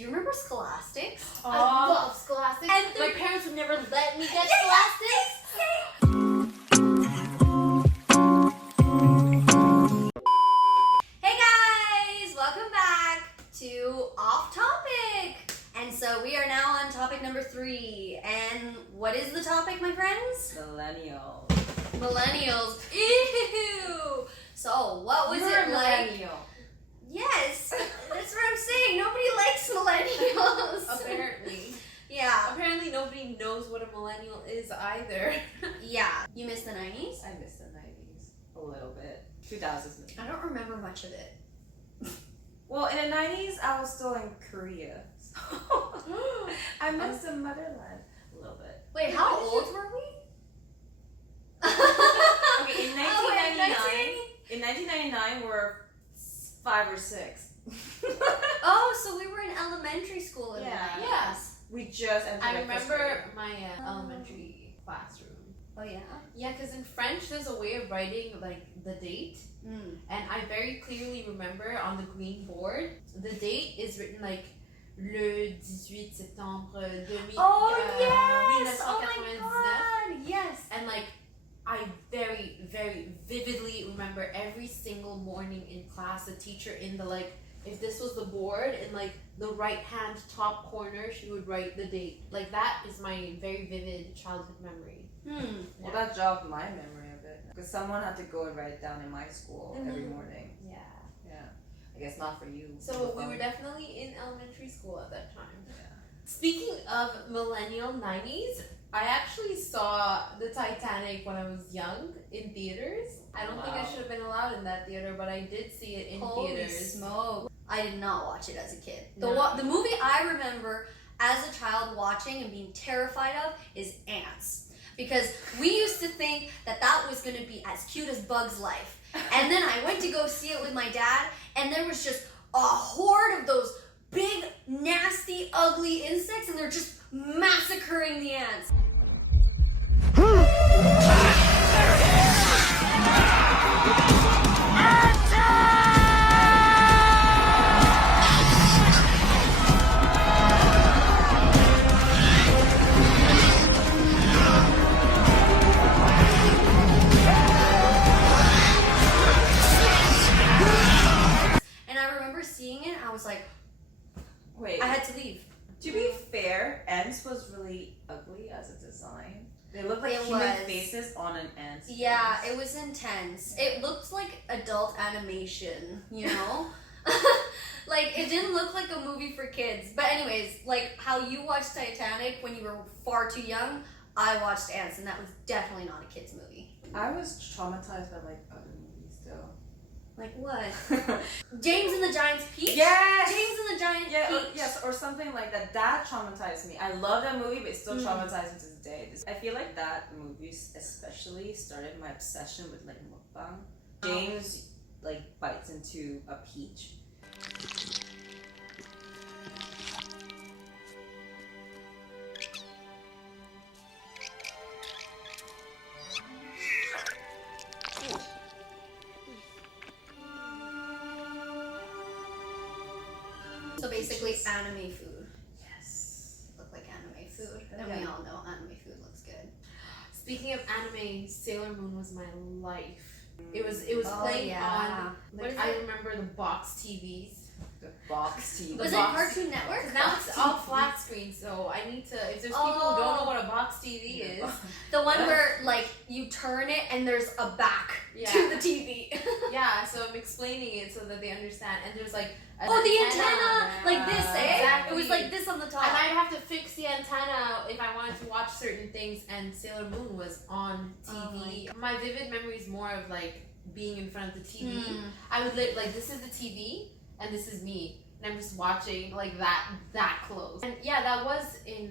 Do you remember Scholastics? I love Scholastics. And my parents would never let me get Yes! Scholastics. Hey guys! Welcome back to Off Topic! And so we are now on topic number 3. And what is the topic, my friends? Millennials. Millennials. Ew! So, what was it like? Millennial. Yes! That's what I'm saying. Nobody likes millennials. Apparently. Yeah. Apparently nobody knows what a millennial is either. Yeah. You missed the 90s? I miss the 90s a little bit. 2000s maybe. I don't remember much of it. Well, in the 90s, I was still in Korea. So I missed the motherland a little bit. Wait, how old were we? Okay, in 1999, Oh, in 1999, we're 5 or 6. Oh, so we were in elementary school in Yeah. the 90s. Yes. We just entered I like first grade. remember my elementary classroom. Oh, yeah? Yeah, because in French there's a way of writing like the date, and I very clearly remember on the green board the date is written like le 18 septembre 2000. Oh, yes! Oh, 1999. my God! Yes! And like, I very, very vividly remember every single morning in class, the teacher in the like, if this was the board, in like the right hand top corner, she would write the date. Like that is my very vivid childhood memory. Well, that jogged my memory of it. Because someone had to go and write it down in my school every morning. Yeah. Yeah. I guess not for you. So we were definitely in elementary school at that time. Yeah. Speaking of millennial 90s, I actually saw the Titanic when I was young in theaters. I don't think I should have been allowed in that theater, but I did see it in Holy theaters. smoke. I did not watch it as a kid. No. The movie I remember as a child watching and being terrified of is Ants. Because we used to think that that was going to be as cute as Bug's Life. And then I went to go see it with my dad, and there was just a horde of those big, nasty, ugly insects, and they're just massacring the ants. And I remember seeing it, I was like, Wait. I had to leave. To be fair, ants was really ugly as a design. They looked like It human was. faces on an ant's Yeah, face. it was intense. It looked like adult animation, you know? Like, it didn't look like a movie for kids. But anyways, like how you watched Titanic when you were far too young, I watched Ants, and that was definitely not a kid's movie. I was traumatized by like other movies though. Like what? James and the Giant's Peach? Yes! James and the Giant Peach. Yes, or something like that. That traumatized me. I love that movie, but it still traumatizes me to this day. I feel like that movie especially started my obsession with like mukbang. James like bites into a peach. So basically, anime food. Yes. Look like anime food. And Yeah. we all know anime food looks good. Speaking of anime, Sailor Moon was my life. It was Oh, playing yeah. on. What Like is I it? remember the box TVs. The box TV. Was it box- Cartoon Network? Because now it's all flat screen, so I need to. If there's people who don't know what a box TV is, The one where, like, you turn it and there's a back Yeah. to the TV. yeah. So I'm explaining it so that they understand. And there's like an Oh, the antenna! Like this, eh? Exactly. It was like this on the top. And I'd have to fix the antenna if I wanted to watch certain things, and Sailor Moon was on TV. Oh my vivid memory is more of like being in front of the TV. Mm. I would like this is the TV and this is me, and I'm just watching like that close. And yeah, that was in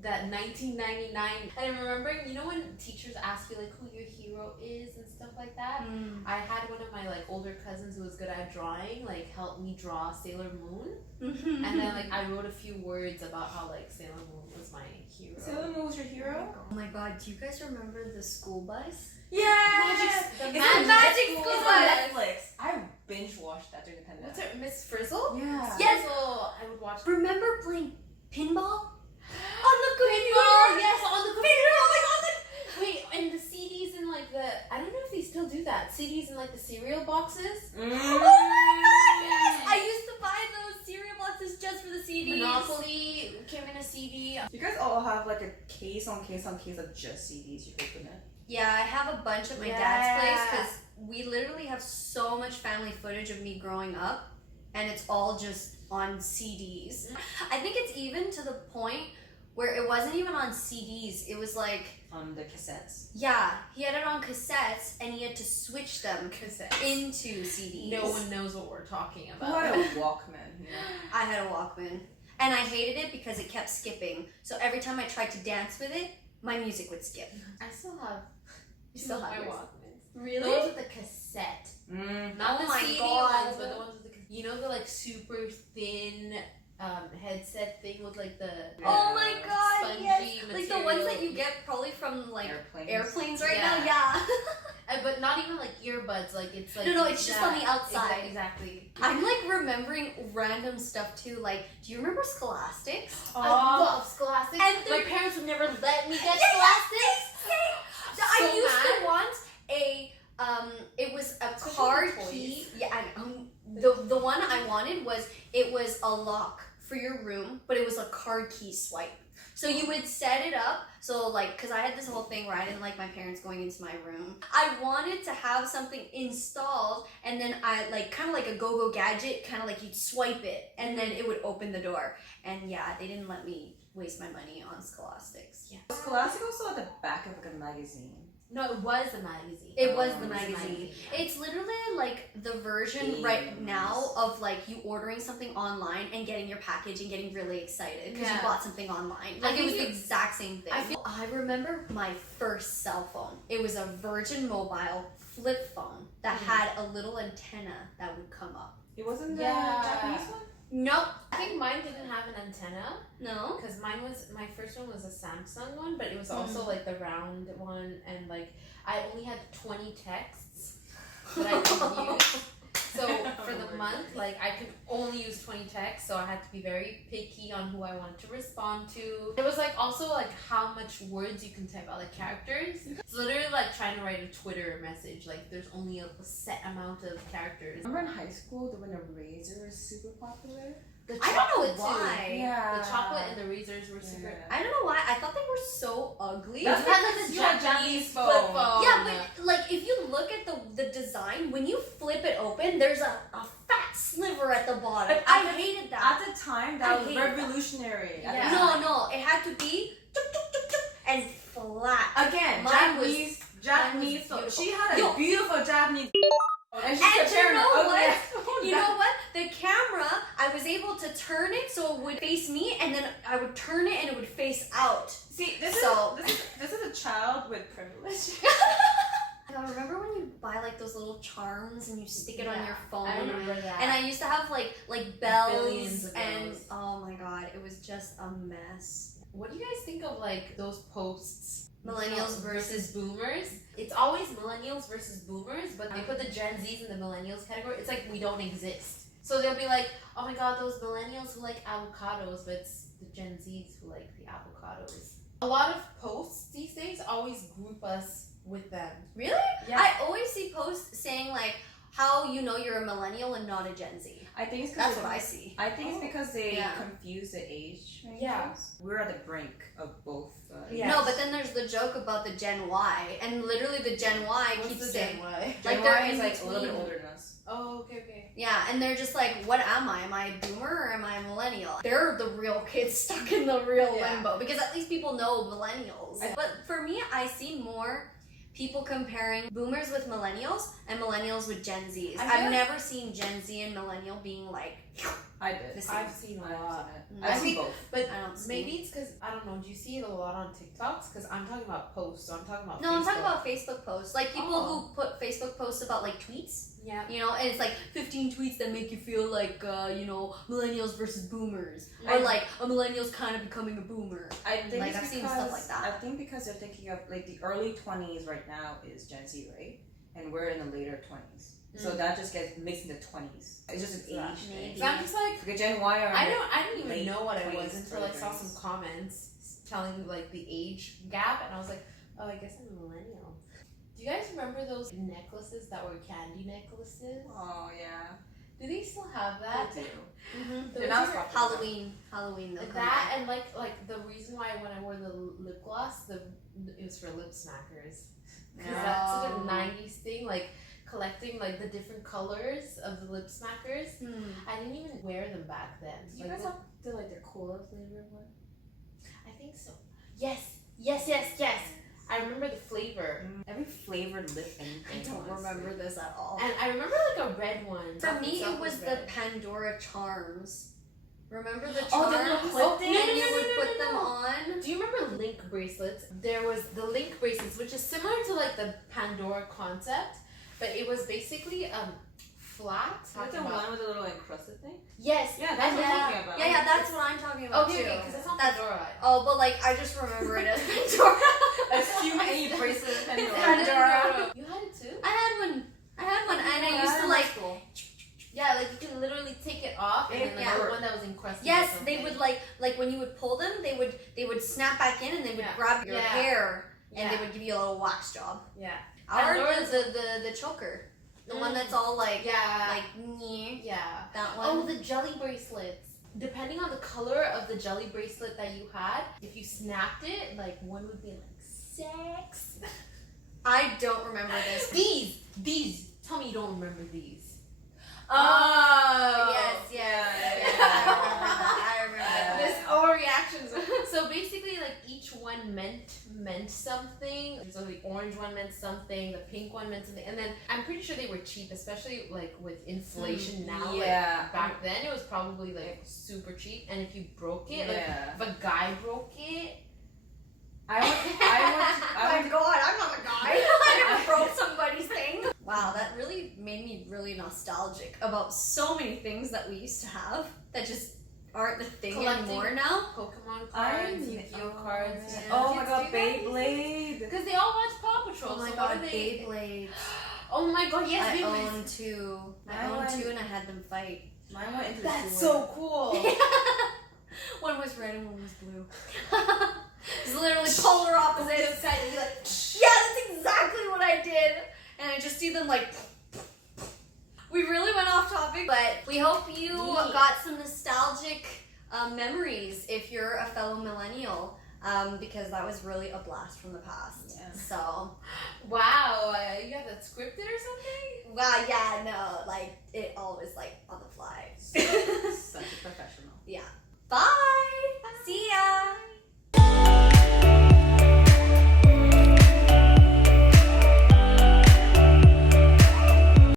that 1999. And I'm remembering, you know, when teachers ask you like who your hero is and stuff like that. I had one of my like older cousins who was good at drawing, like help me draw Sailor Moon. And then like I wrote a few words about how like Sailor Moon was my hero. Sailor Moon was your hero? Oh my god, do you guys remember the school bus? Yes! The It's a magic school It's bus. on Netflix. I binge watched that during the pandemic. What's it, Miss Frizzle? Yeah. Yes. Frizzle, I would watch. Remember playing pinball? On the Pinball, computer? yes, on the computer. Pinball, Oh my god! Wait, and the CDs in like the, I don't know if they still do that. CDs in like the cereal boxes. Oh my god, yes! I used to buy those cereal boxes just for the CDs. Monopoly came in a CD. You guys all have like a case on case on case of just CDs you open it. Yeah, I have a bunch at my dad's place because we literally have so much family footage of me growing up, and it's all just on CDs. I think it's even to the point where it wasn't even on CDs. It was like On the cassettes. yeah, he had it on cassettes, and he had to switch them Cassettes. into CDs. No one knows what we're talking Who about. had a Walkman? You know? I had a Walkman, and I hated it because it kept skipping. So every time I tried to dance with it, my music would skip. I still have. You still have my yours? Walkmans. Really? The ones with the cassette, not Oh the my CD God. ones, but the ones with the. You know the like super thin headset thing with like the. Oh my god, spongy yes! Like the ones material. that you get probably from like airplanes right Yeah. now, yeah. But not even like earbuds. Like it's like. No, it's just on the outside. Exactly. I'm like remembering random stuff too. Like, do you remember Scholastics? I love Scholastics. And my they're- parents would never let me get Yeah, Scholastics. I So used mad. to want a it was a Especially card the toys. key. Yeah, the one I wanted was it was a lock for your room, but it was a card key swipe. So you would set it up. So like, cause I had this whole thing where I didn't like my parents going into my room. I wanted to have something installed, and then I like kind of like a go-go gadget, kind of like you'd swipe it, and then it would open the door. And yeah, they didn't let me waste my money on Scholastics. Yeah. Was Scholastic also at the back of like a magazine? No, it was the magazine. It was the Oh, magazine. It's literally like the version Beanz. right now of like you ordering something online and getting your package and getting really excited because you Yeah. bought something online. I Like it think was the you- exact same thing. I I remember my first cell phone. It was a Virgin Mobile flip phone that had a little antenna that would come up. It wasn't the Yeah. Japanese one? Nope. I think mine didn't have an antenna No. because my first one was a Samsung one, but it was also like the round one, and like I only had 20 texts that I could use. So for the month, like I could only use 20 texts, so I had to be very picky on who I wanted to respond to. It was like also like how much words you can type out, like characters. It's literally like trying to write a Twitter message. Like there's only a set amount of characters. Remember in high school when the razor was super popular? The I don't know chocolate, too. why. Yeah. The chocolate and the razors were super. Yeah. I don't know why. I thought they were so ugly. That's You had because like this you had Japanese Japanese flip phone. phone. Yeah, but like if you look at the design, when you flip it open, there's a fat sliver at the bottom. But I hated that. At the time, I that was hated that. revolutionary. At Yeah. the time. No, it had to be tuk, tuk, tuk, tuk, and flat. Again, Mine was- Japanese. So beautiful. she had a Yo. beautiful Japanese. And she And kept you sharing know her ugly what? ass phone You back. know what? The camera, I was able to turn it so it would face me, and then I would turn it and it would face out. See, this is a child with privilege. I remember when you buy like those little charms and you stick it on Yeah, your phone. I remember that. And I used to have like bells Billions of and those. oh my god, it was just a mess. What do you guys think of like those posts? Millennials versus boomers. It's always millennials versus boomers, but they put the Gen Zs in the millennials category. It's like we don't exist. So they'll be like, oh my god, those millennials who like avocados, but it's the Gen Zs who like the avocados. A lot of posts these days always group us with them. Really? Yeah. I always see posts saying like how you know you're a millennial and not a Gen Z. I think it's 'cause That's they- what I see. I think it's because they Yeah. confuse the age ranges. Yeah. We're at the brink of both. Yeah. No, but then there's the joke about the Gen Y, and literally the Gen Y What's keeps the saying, Gen Y? Gen like, they're Y is in like a little bit between. older than us. Oh, okay. yeah, and they're just like, what am I? Am I a boomer or am I a millennial? They're the real kids stuck in the real Yeah. limbo because at least people know millennials. But for me, I see more people comparing boomers with millennials and millennials with Gen Zs. I feel I've like- never seen Gen Z and millennial being like I did. the same. I've seen a lot. Mm. I've I seen think- both. But I don't see. maybe it's because, I don't know, do you see it a lot on TikToks? Because I'm talking about posts, so I'm talking about No, I'm talking Facebook. about Facebook posts. Like people Oh. who put Facebook posts about like tweets. Yeah. You know, and it's like 15 tweets that make you feel like, you know, millennials versus boomers. Or I- like a millennial's kind of becoming a boomer. I think Like, it's I've seen because, stuff like that. I think because they're thinking of like the early 20s right now is Gen Z, right? And we're in the later 20s. So that just gets mixed in the 20s. It's just an age thing. maybe. So I'm just like, Like Gen Y or I didn't even late know what it was 20s, until I saw 30s. some comments telling like the age gap, and I was like, oh, I guess I'm a millennial. Do you guys remember those necklaces that were candy necklaces? Oh yeah. Do they still have that? They do. Mm-hmm. Those They're not are- popular. Halloween. They'll come That back. and like the reason why when I wore the lip gloss, it was for lip smackers. Because that's such a Oh. 90s thing, like collecting like the different colors of the lip smackers. I didn't even wear them back then. Do you Like, guys have like the cola flavor one? I think so. Yes. I remember the flavor. Every flavored lip anything. I don't remember this at all. And I remember like a red one. For me, Itself it was the red. Pandora charms. Remember the charms? Oh, the little clip thing? And you No, would no, put no, them no. on. Do you remember link bracelets? There was the link bracelets, which is similar to like the Pandora concept, but it was basically flat. Is that the one with the little encrusted thing? Yes. Yeah, that's what I'm Yeah. talking about. Yeah, that's what I'm talking about Okay, too. because it's not That's- Pandora. Oh, but like I just remember it as Pandora. Assume any bracelet is Pandora. Pandora. You had it too? I had one, and I used to like. Yeah, like you can literally take it off, and then like Yeah. the one that was encrusted. Yes, or they something. would like when you would pull them, they would snap back in, and they would Yeah. grab your Yeah. hair, and Yeah. they would give you a little wax job. Yeah. Ours Pandora- was the choker, the one that's all like Yeah. nyeh, Yeah. that one. Oh, the jelly bracelets. Depending on the color of the jelly bracelet that you had, if you snapped it, like one would be like sex. I don't remember this. These. Tell me you don't remember these. Oh, Yes. I remember that. This all reactions. So basically, like each one meant something. So the orange one meant something, the pink one meant something, and then I'm pretty sure they were cheap, especially like with inflation now. Yeah. Like, back then it was probably like super cheap, and if you broke it, like Yeah. if a guy broke it, I My went God, I'm not a guy. I never broke somebody's thing. Wow, that really made me really nostalgic about so many things that we used to have that just aren't the thing Collecting. anymore now. Pokemon I cards, Yu-Gi-Oh cards. yeah. Oh my God, Beyblade. Because they all watch Paw Patrol. Oh my so God, what are they? Beyblades. Oh my God, yes, I Beyblades. own two. I I own went- two, and I had them fight. Mine went into That's the so cool. One was red and one was blue. It's literally polar opposites. Side, you'd be like, Yeah, that's exactly what I did. And I just see them like. We really went off topic, but we hope you Yeah. got some nostalgic memories if you're a fellow millennial, because that was really a blast from the past. Yeah. So, wow, you got that scripted or something? wow, yeah, no, like it all was like on the fly. Such a professional. Yeah.